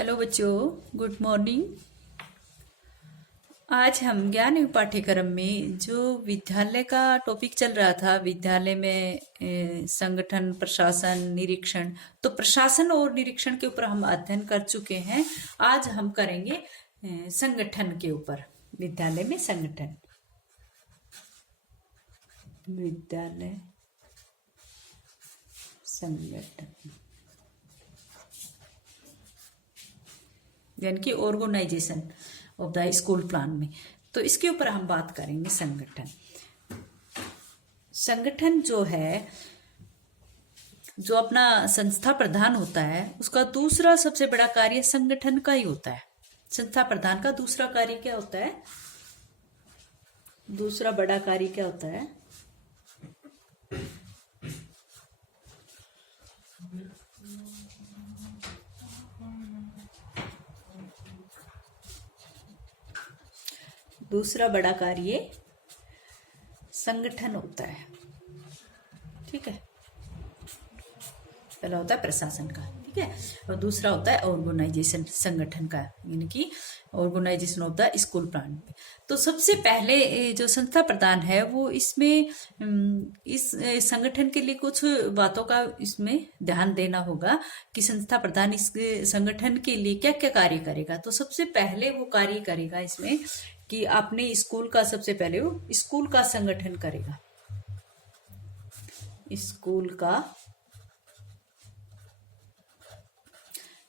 Hello बच्चों, good morning. आज हम ज्ञान पाठ्यक्रम में जो विद्यालय का टॉपिक चल रहा था, विद्यालय में संगठन, प्रशासन, निरीक्षण, तो प्रशासन और निरीक्षण के ऊपर हम अध्ययन कर चुके हैं। आज हम करेंगे संगठन के ऊपर। विद्यालय में संगठन, विद्यालय संगठन यानी कि organisation of the school plan में, तो इसके ऊपर हम बात करेंगे। संगठन जो है, जो अपना संस्था प्रधान होता है, उसका दूसरा सबसे बड़ा कार्य संगठन का ही होता है। संस्था प्रधान का दूसरा कार्य क्या होता है? दूसरा बड़ा कार्य क्या होता है? दूसरा बड़ा कार्य संगठन होता है। ठीक है, पहला होता है प्रशासन का, ठीक है, और दूसरा होता है ऑर्गेनाइजेशन, संगठन का, यानी कि organisation of the school plan. तो सबसे पहले जो संस्था प्रधान है वो इसमें इस संगठन के लिए कुछ बातों का इसमें ध्यान देना होगा कि संस्था प्रधान इस संगठन के लिए क्या क्या कार्य करेगा। तो सबसे पहले वो कार्य करेगा इसमें कि अपने स्कूल का, सबसे पहले वो स्कूल का संगठन करेगा। स्कूल का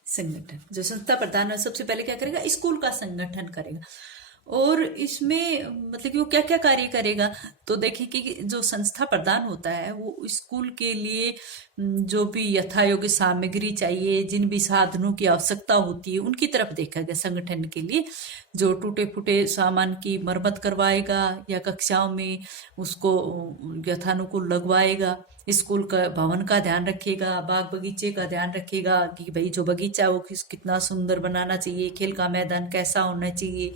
संगठन, जो संस्था प्रधान है सबसे पहले क्या करेगा? स्कूल का संगठन करेगा। और इसमें मतलब कि वो क्या क्या कार्य करेगा, तो देखिए कि जो संस्था प्रधान होता है वो स्कूल के लिए जो भी यथायोग्य सामग्री चाहिए, जिन भी साधनों की आवश्यकता होती है, उनकी तरफ देखेगा। संगठन के लिए जो टूटे फूटे सामान की मरम्मत करवाएगा या कक्षाओं में उसको यथानुकूल लगवाएगा। स्कूल का भवन का ध्यान रखेगा, बाग बगीचे का ध्यान रखेगा कि भाई जो बगीचा वो कितना सुंदर बनाना चाहिए, खेल का मैदान कैसा होना चाहिए,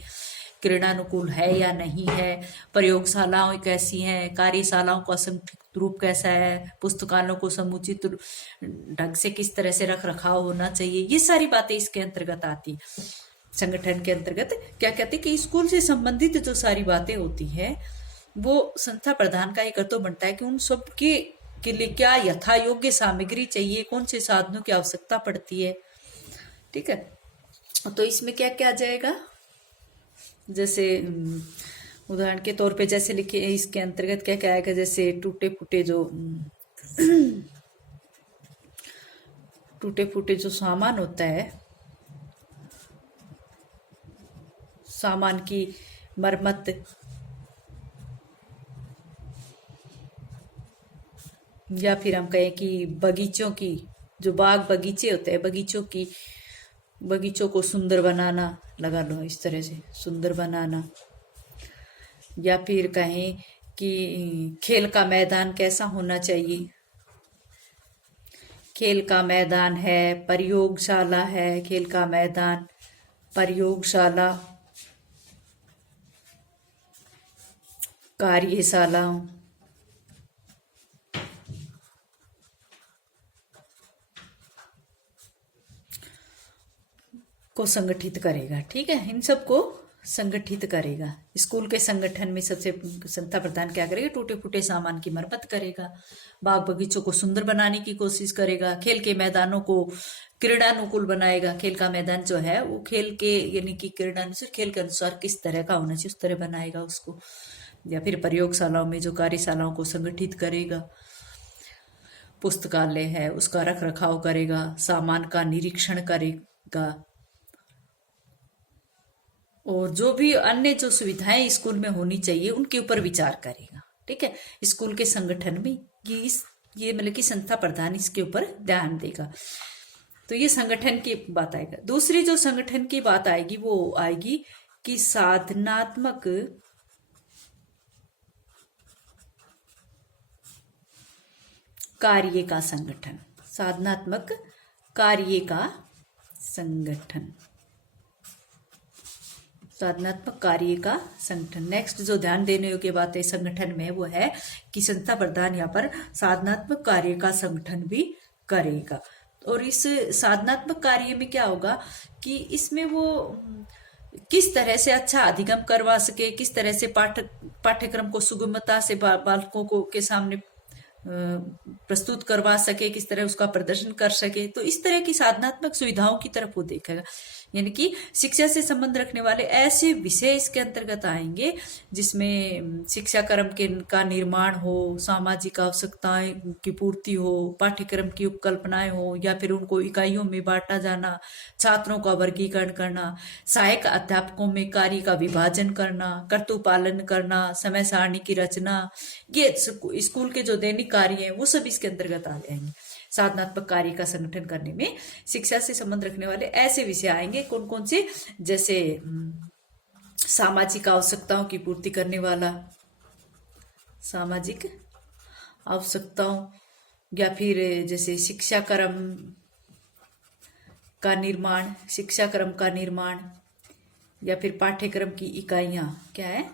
क्रीड़ानुकूल है या नहीं है, प्रयोगशालाओं कैसी हैं, कार्यशालाओं का संक्षिप्त रूप कैसा है, पुस्तकालयों को समुचित ढंग से किस तरह से रख रखाव होना चाहिए, ये सारी बातें इसके अंतर्गत आती। संगठन के अंतर्गत क्या कहते हैं कि स्कूल से संबंधित जो सारी बातें होती है वो संस्था प्रधान का ही कर्तव्य बनता है कि उन सब के लिए क्या यथा योग्य सामग्री चाहिए, कौन से साधनों की आवश्यकता पड़ती है। ठीक है, तो इसमें क्या क्या आ जाएगा? जैसे उदाहरण के तौर पे जैसे लिखे, इसके अंतर्गत क्या क्या आएगा? जैसे टूटे फूटे जो सामान होता है, सामान की मरम्मत, या फिर हम कहें कि बगीचों की, जो बाग बगीचे होते हैं, बगीचों को सुंदर बनाना, लगा लो इस तरह से सुंदर बनाना। या फिर कहें कि खेल का मैदान कैसा होना चाहिए, खेल का मैदान है, प्रयोगशाला है, खेल का मैदान, प्रयोगशाला, कार्यशालाओं को संगठित करेगा। ठीक है, इन सबको संगठित करेगा। स्कूल के संगठन में सबसे संस्था प्रधान क्या करेगा? टूटे फूटे सामान की मरम्मत करेगा, बाग बगीचों को सुंदर बनाने की कोशिश करेगा, खेल के मैदानों को क्रीड़ानुकूल बनाएगा। खेल का मैदान जो है वो खेल के यानी कि क्रीड़ानुसार, खेल के अनुसार किस तरह का होना चाहिए उस तरह बनाएगा उसको। या फिर प्रयोगशालाओं में जो कार्यशालाओं को संगठित करेगा, पुस्तकालय है उसका रख रखाव करेगा, सामान का निरीक्षण करेगा, और जो भी अन्य जो सुविधाएं स्कूल में होनी चाहिए उनके ऊपर विचार करेगा। ठीक है, स्कूल के संगठन में ये मतलब कि संस्था प्रधान इसके ऊपर ध्यान देगा। तो ये संगठन की बात आएगा। दूसरी जो संगठन की बात आएगी वो आएगी कि साधनात्मक कार्य का संगठन, साधनात्मक कार्य का संगठन, साधनात्मक कार्य का संगठन। नेक्स्ट जो ध्यान देने योग्य बात है संगठन में वो है कि संस्था प्रधान यहाँ पर साधनात्मक कार्य का संगठन भी करेगा। और इस साधनात्मक कार्य में क्या होगा कि इसमें वो किस तरह से अच्छा अधिगम करवा सके, किस तरह से पाठ्यक्रम को सुगमता से बालकों को के सामने प्रस्तुत करवा सके, किस तरह उसका प्रदर्शन कर सके, तो इस तरह की साधनात्मक सुविधाओं की तरफ वो देखेगा। यानी कि शिक्षा से संबंध रखने वाले ऐसे विषय इसके अंतर्गत आएंगे जिसमें शिक्षा क्रम के का निर्माण हो, सामाजिक आवश्यकताएं की पूर्ति हो, पाठ्यक्रम की उपकल्पनाएं हो, या फिर उनको इकाइयों में बांटा जाना, छात्रों का वर्गीकरण करना, सहायक अध्यापकों में कार्य का विभाजन करना, कर्तव्य पालन करना, समय सारणी की रचना, ये स्कूल के जो दैनिक कार्य हैं वो सब इसके अंतर्गत आ जाएंगे। साधनात्मक कार्य का संगठन करने में शिक्षा से संबंध रखने वाले ऐसे विषय आएंगे, कौन कौन से, जैसे सामाजिक आवश्यकताओं की पूर्ति करने वाला, सामाजिक आवश्यकताओं, या फिर जैसे शिक्षा क्रम का निर्माण, शिक्षा क्रम का निर्माण, या फिर पाठ्यक्रम की इकाइयां क्या है,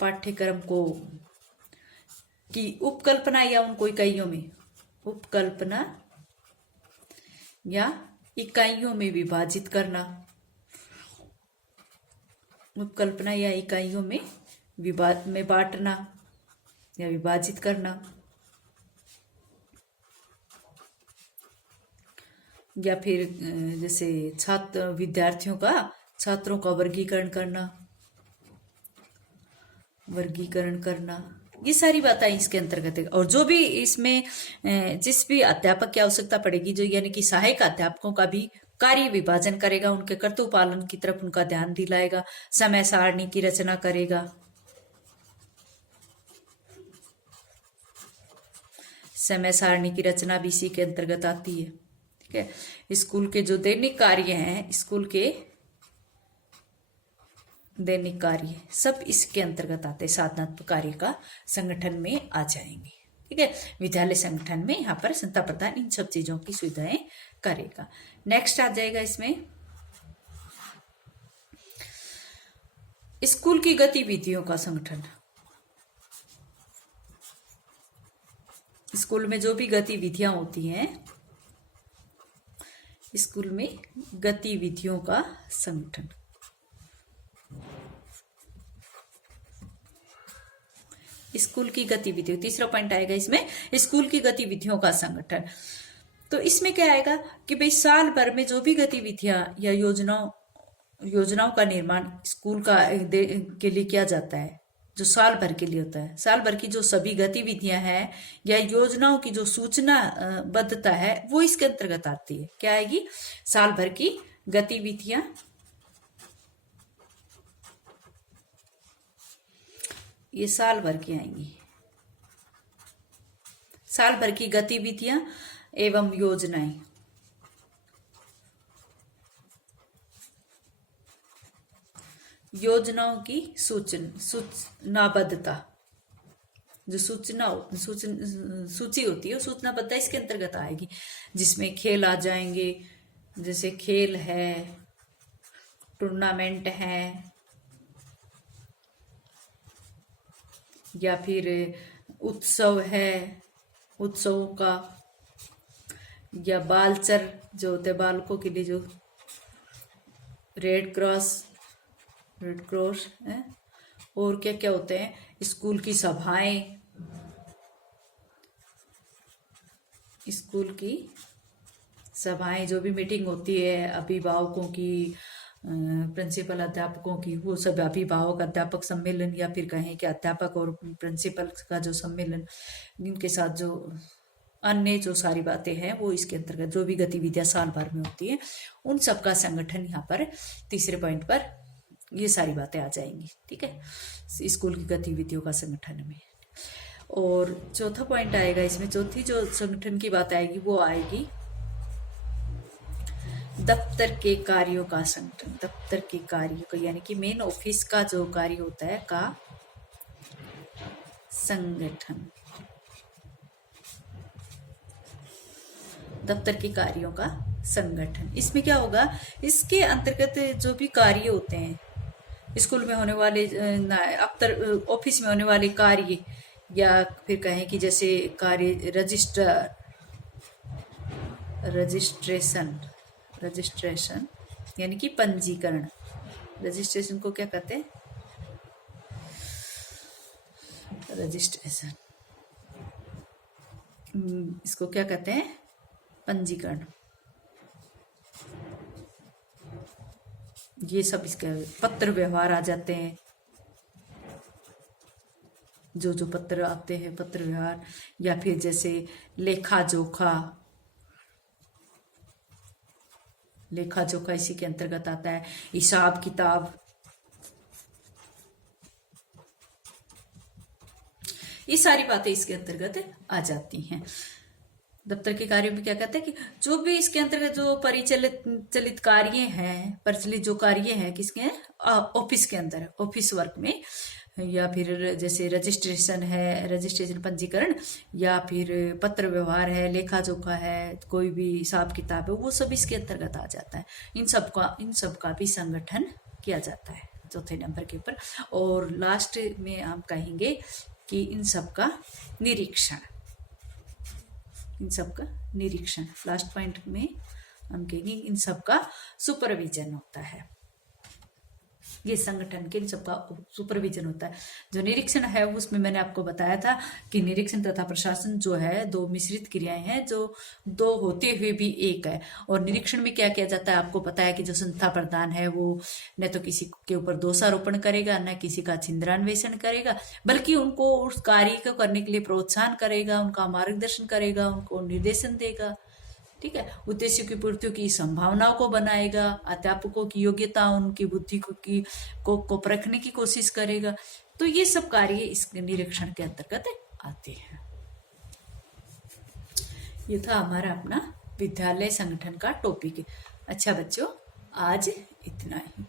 पाठ्यक्रम को की उपकल्पना या उनको इकाइयों में, उपकल्पना या इकाइयों में विभाजित करना, उपकल्पना या इकाइयों में बांटना या विभाजित करना, या फिर जैसे छात्रों का वर्गीकरण करना, ये सारी बातें इसके अंतर्गत है। और जो भी इसमें जिस भी अध्यापक की आवश्यकता पड़ेगी, जो यानी कि सहायक अध्यापकों का भी कार्य विभाजन करेगा, उनके कर्तव्य पालन की तरफ उनका ध्यान दिलाएगा, समय सारणी की रचना करेगा, समय सारणी की रचना भी इसी के अंतर्गत आती है। ठीक है, स्कूल के जो दैनिक कार्य हैं, स्कूल के दैनिक कार्य सब इसके अंतर्गत आते हैं, साधनात्मक कार्य का संगठन में आ जाएंगे। ठीक है, विद्यालय संगठन में यहाँ पर संस्था प्रधान इन सब चीजों की सुविधाएं करेगा। नेक्स्ट आ जाएगा इसमें स्कूल की गतिविधियों का संगठन। स्कूल में जो भी गतिविधियां होती हैं, स्कूल में गतिविधियों का संगठन, स्कूल की गतिविधियों, तीसरा पॉइंट आएगा इसमें स्कूल की गतिविधियों का संगठन। तो इसमें क्या आएगा कि भाई साल भर में जो भी गतिविधियां या योजनाओं का निर्माण स्कूल के लिए किया जाता है, जो साल भर के लिए होता है, साल भर की जो सभी गतिविधियां हैं या योजनाओं की जो सूचना बद्धता है वो इसके अंतर्गत आती है। क्या आएगी, साल भर की गतिविधियां, ये साल भर की आएंगी, साल भर की गतिविधियां एवं योजनाएं, योजनाओं की सूचनाबद्धता, जो सूची होती है सूचनाबद्धता इसके अंतर्गत आएगी, जिसमें खेल आ जाएंगे, जैसे खेल है, टूर्नामेंट है, या फिर उत्सव है, उत्सवों का, या बालचर जो होते हैं बालकों के लिए, जो रेड क्रॉस है, और क्या क्या होते हैं, स्कूल की सभाएं, स्कूल की सभाएं, जो भी मीटिंग होती है अभिभावकों की, प्रिंसिपल अध्यापकों की, वो सब अभिभावक अध्यापक सम्मेलन, या फिर कहें कि अध्यापक और प्रिंसिपल का जो सम्मेलन, इनके साथ जो अन्य जो सारी बातें हैं वो इसके अंतर्गत, जो भी गतिविधियां साल भर में होती हैं उन सब का संगठन यहाँ पर तीसरे पॉइंट पर ये सारी बातें आ जाएंगी। ठीक है, स्कूल की गतिविधियों का संगठन में। और चौथा पॉइंट आएगा इसमें, चौथी जो संगठन की बात आएगी वो आएगी दफ्तर के कार्यों का संगठन। दफ्तर के कार्यों का यानी कि मेन ऑफिस का जो कार्य होता है का संगठन, दफ्तर के कार्यों का संगठन। इसमें क्या होगा, इसके अंतर्गत जो भी कार्य होते हैं, स्कूल में होने वाले, ऑफिस में होने वाले कार्य, या फिर कहें कि जैसे कार्य रजिस्ट्रेशन, रजिस्ट्रेशन यानी कि पंजीकरण। रजिस्ट्रेशन को क्या कहते हैं? रजिस्ट्रेशन, इसको क्या कहते हैं? पंजीकरण। ये सब इसके पत्र व्यवहार आ जाते हैं, जो जो पत्र आते हैं पत्र व्यवहार, या फिर जैसे लेखा जोखा, लेखा जोखा इसी के अंतर्गत आता है। हिसाब किताब, ये सारी बातें इसके अंतर्गत आ जाती हैं। दफ्तर के कार्यों में क्या कहते हैं कि जो भी इसके अंतर्गत जो चलित कार्य हैं, प्रचलित जो कार्य हैं किसके हैं? ऑफिस के अंदर, ऑफिस वर्क में, या फिर जैसे रजिस्ट्रेशन है, रजिस्ट्रेशन पंजीकरण, या फिर पत्र व्यवहार है, लेखा जोखा है, कोई भी हिसाब किताब है, वो सब इसके अंतर्गत आ जाता है। इन सब का भी संगठन किया जाता है चौथे नंबर के ऊपर। और लास्ट में हम कहेंगे कि इन सब का निरीक्षण, इन सब का निरीक्षण, लास्ट पॉइंट में हम कहेंगे इन सब का सुपरविजन होता है। ये संगठन के इन सबका सुपरविजन होता है। जो निरीक्षण है उसमें मैंने आपको बताया था कि निरीक्षण तथा प्रशासन जो है दो मिश्रित क्रियाएं हैं, जो दो होते हुए भी एक है। और निरीक्षण में क्या किया जाता है आपको पता है कि जो संस्था प्रधान है वो न तो किसी के ऊपर दोषारोपण करेगा, न किसी का छिंद्रान्वेषण करेगा, बल्कि उनको उस कार्य को करने के लिए प्रोत्साहन करेगा, उनका मार्गदर्शन करेगा, उनको निर्देशन देगा। ठीक है, उद्देश्य की पूर्ति की संभावनाओं को बनाएगा, अध्यापकों की योग्यता, उनकी बुद्धि को परखने की कोशिश करेगा। तो ये सब कार्य इस निरीक्षण के अंतर्गत आते हैं। ये था हमारा अपना विद्यालय संगठन का टॉपिक। अच्छा बच्चों, आज इतना ही।